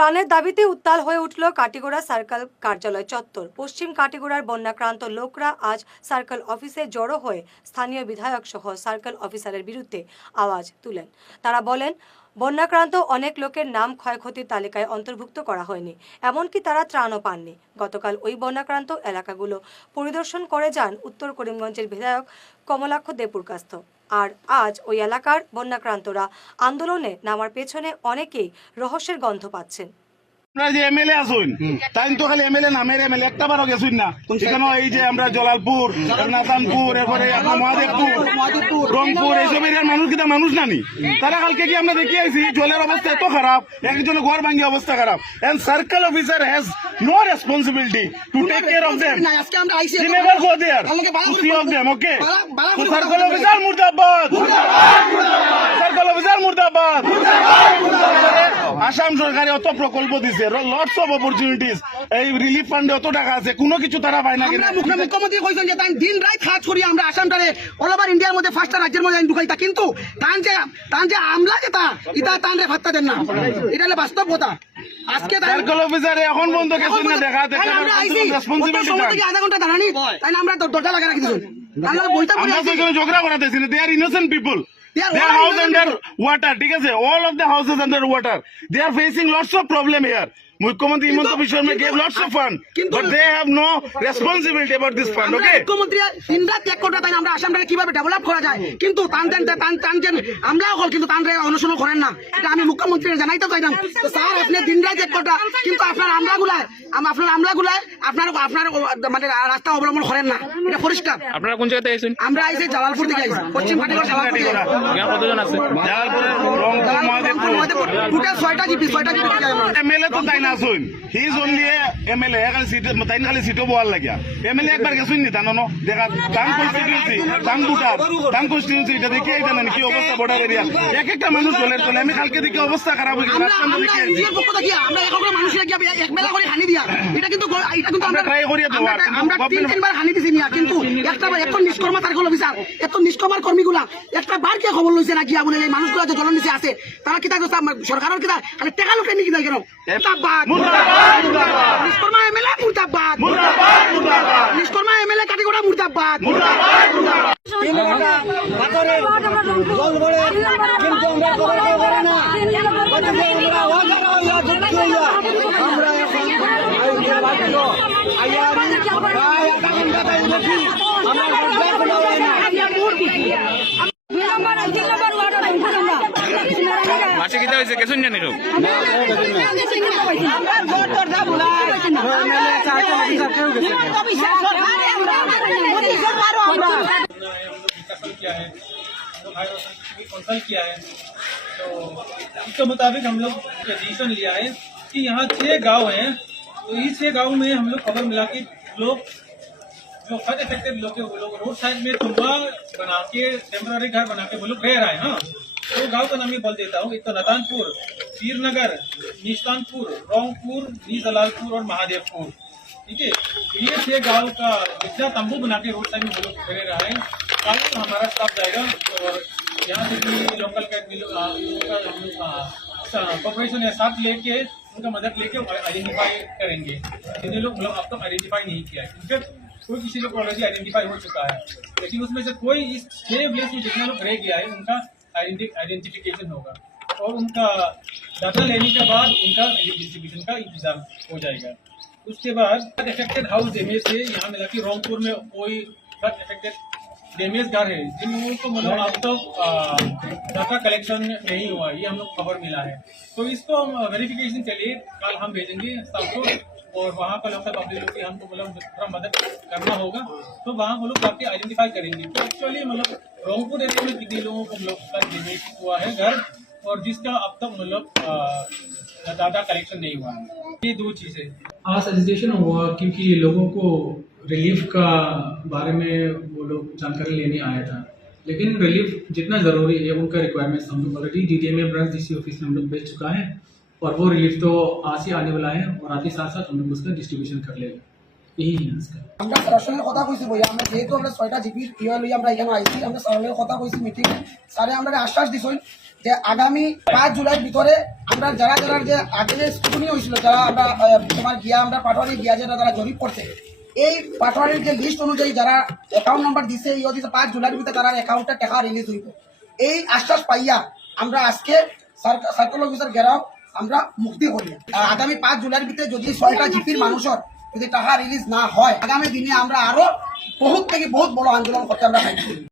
ত্রাণের দাবিতে উত্তাল হয়ে উঠল কাটিগড়া সার্কেল কার্যালয় চত্বর। পশ্চিম কাটিগড়ার বন্যাক্রান্ত লোকরা আজ সার্কেল অফিসে জড়ো হয়ে স্থানীয় বিধায়ক সহ সার্কেল অফিসারের বিরুদ্ধে আওয়াজ তুলেন। তারা বলেন, বন্যাক্রান্ত অনেক লোকের নাম ক্ষয়ক্ষতির তালিকায় অন্তর্ভুক্ত করা হয়নি, এমনকি তারা ত্রাণও পাননি। গতকাল ওই বন্যাক্রান্ত এলাকাগুলো পরিদর্শন করে যান উত্তর করিমগঞ্জের বিধায়ক কমলাক্ষ দেপুরকাস্ত। আর আজ ওই এলাকার বন্যাক্রান্তরা আন্দোলনে নামার পেছনে অনেকেই রহস্যের গন্ধ পাচ্ছেন। আমরা যে এমএলএ আসুন তাই তো খালি এমএলএ নামের এমএলএ একটা বারও গেছুন না। সেখানে এই যে আমরা জলালপুর, নাতানপুর, এরপরে মহাদেবপুর, রংপুর এইসব এরিয়ার মানুষ কিন্তু মানুষ নানি। তারা কালকে কি আমরা দেখি আইছি জলের অবস্থা এত খারাপ, একজনের ঘর ভাঙ্গি অবস্থা খারাপ। And circle officer has no responsibility to take care of them. He never go there to see of them, okay? So circle officer মুর্দাবাদ, সার্কেল অফিসার মুর্দাবাদ। আসাম সরকারে অত প্রকল্প দিছে, লটস অফ অপরচুনিটিস, এই রিলিফ ফান্ডে অত টাকা আছে, কোনো কিছু তারা পায় না। মুখ্যমন্ত্রী কইছেন যে তান দিন রাত কাজ করি আমরা আসামটারে অল ওভার ইন্ডিয়ার মধ্যে ফার্স্ট রাজ্যের মধ্যে ঢুকাইতা, কিন্তু তান যে আমলা যেটা ইটা তান রে ভাত্তা দেন না, এটা হলো বাস্তব কথা। আজকে সার্কেল অফিসারে এখন বন্ধ গেছেন না, দেখা দেখা রেসপন্সিবিলিটি আধা ঘন্টা দাঁড়ানি, তাই আমরা দরজা লাগা রাখি দিছুন। আমরা বইটা পড়ে আমরা তো আছি, কোনো ঝগড়া করাতেছি না। They are innocent people, their house under water, ঠিক আছে, all of the houses under water, they are facing lots of problem here. মুখ্যমন্ত্রী Himanta Biswa Sarma gave lots of fund, but they have no responsibility about this fund, okay? মুখ্যমন্ত্রী দিন রাত এক করতে তাই আমরা আসামটাকে কিভাবে ডেভেলপ করা যায়, কিন্তু তান যে আমরাও হল, কিন্তু তান রে অনুসরণ করেন না। এটা আমি মুখ্যমন্ত্রী জানাইতে চাইলাম, স্যার আপনি দিন রাত এক করতে, কিন্তু আপনার আমলাগুলায় আপনার মানে রাস্তা অবলম্বন করেন না, এটা পরিষ্কার। আপনারা কোন জায়গাতে আইছেন? আমরা আইছি জালালপুর থেকে আইছি, পশ্চিম কাটিগড় জালালপুর থেকে। কতজন আছে? জালালপুরের রংপুর, মহাদেবপুর, টোটাল 6টা জিপি এমএলএ তো তাই না আসুন, হি ইজ অনলি এমএলএ। খালি সিট তাই খালি সিটও বহার লাগিয়া এমএলএ একবার গেছুন নি তানো দেখা টাং কনস্টিটিউন্সি, টাং বুটার, টাং কনস্টিটিউন্সি, এটা দেখি এটা না কি অবস্থা বর্ডার এরিয়া, এক একটা মানুষ জলের তলে। আমি কালকে দেখি অবস্থা খারাপ হয়ে গেছে, রাস্তার মধ্যে দেখি আমরা এক মানুষের এক বেলা করে হানি দিয়া, এটা কিন্তু আমরা ট্রাই করিয়া দেওয়া, আমরা 3-3 হানি দিছি নিয়া, কিন্তু একটা এখন নিষ্কর্মা সার্কেল অফিসার এত নিষ্কর্মার কর্মীগুলা একটা বার কে খবর লইছে না গিয়া বলে এই মানুষগুলা যে জলের নিচে আছে তারা কিতা করছে, সরকারের কিতা খালি টাকা লুটে নি কিনা কেন? নিষ্কর্মা এমএলএ মুর্দাবাদ, নিষ্কর্মা এমএলএ কাটিগড়া মুর্দাবাদ। মাসে কিতা হয়েছে কেসুন জানি রোগ कंसल्ट किया है, तो इसके मुताबिक हम लोग डिसीजन लिया है कि यहाँ 6 गांव हैं, तो इस 6 गांव में हम लोग खबर मिला कि लोग जो फ्लड इफेक्टेड लोग के वो लोग रोड साइड में तुम्बा बना के टेम्पररी घर बना के वो लोग रह रहे हैं। हाँ, तो गांव का नाम ही बोल देता हूँ, एक तो नतानपुर, वीरनगर, निशानपुर, रोंगपुर, जलालपुर और महादेवपुर। ठीक है, तो ये 6 गांव का जितना तंबू बना के रोड साइड में वो लोग रह रहा है। कल हमारा स्टाफ जाएगा और यहाँ से भी लोकल कॉर्पोरेशन या साथ लेके उनका मदद लेके आइडेंटिफाई करेंगे। जिन्हें लोग अब तक आइडेंटिफाई नहीं किया है, इनफैक्ट कोई किसी लोग ऑलरेडी आइडेंटिफाई हो चुका है, लेकिन उसमें से कोई इस 6 विलेज में जितना लोग रह गया है उनका आइडेंटिफिकेशन होगा और उनका डाटा लेने के बाद उनका डिस्ट्रीब्यूशन का इंतजाम हो जाएगा। उसके बाद अफेक्टेड हाउस डैमेज से यहाँ मिला कि रोंगपुर में कोई अफेक्टेड डैमेज घर है जिन लोगों को मतलब अब तक डाटा कलेक्शन नहीं हुआ, ये हम लोग खबर मिला है। तो इसको हम वेरिफिकेशन के लिए कल हम भेजेंगे सबको, और वहाँ का लोकल पब्लिक की हमको मतलब थोड़ा मदद करना होगा, तो वहाँ वो लोग जाके आइडेंटिफाई करेंगे। तो एक्चुअली मतलब रोंगपुर एरिया में कितने लोगों को मतलब डैमेज हुआ है घर, और जिसका अब तक मतलब डाटा कलेक्शन नहीं हुआ है। ये 2 चीज़ें आज सजेशन हुआ क्योंकि लोगों को रिलीफ का बारे में वो लोग जानकारी लेने आया था, लेकिन रिलीफ जितना ज़रूरी है उनका रिक्वायरमेंट्स हम लोग already DDMA branch DC office में हम लोग भेज चुका है, और वो रिलीफ तो आज ही आने वाला है, और आते साथ साथ हम लोग उसका डिस्ट्रीब्यूशन कर लेंगे। यही है इसका। আমরা স্যারের সঙ্গে কথা কইছি বই আমরা যেহেতু আমরা 6টা জিপি ইয়া লই আমরা এখানে আইছি আমরা স্যারের কথা কইছি মিটিং স্যারে আমরা আশ্বাস দিছেন যে আগামী 5 জুলাইয়ের ভিতরে আমরা যারা যারা যে আগে যে স্কুটি হয়েছিল যারা আমরা তোমার গিয়া আমরা পাটোয়ারি গিয়া যারা জরিপ করছে এই পাটোয়ারির যে লিস্ট অনুযায়ী যারা অ্যাকাউন্ট নাম্বার দিছে এই দিছে 5 জুলাইয়ের ভিতরে তারা অ্যাকাউন্টে টাকা রিলিজ হইব এই আশ্বাস পাইয়া আমরা আজকে সার্কেল অফিসার ঘেরাও আমরা মুক্তি করি আর আগামী 5 জুলাইয়ের ভিতরে যদি 6টা জিপির মানুষের যদি টাকা রিলিজ না হয় আগামী দিনে আমরা আরো বহুত থেকে বহুত বড় আন্দোলন করতে আমরা চাইছি।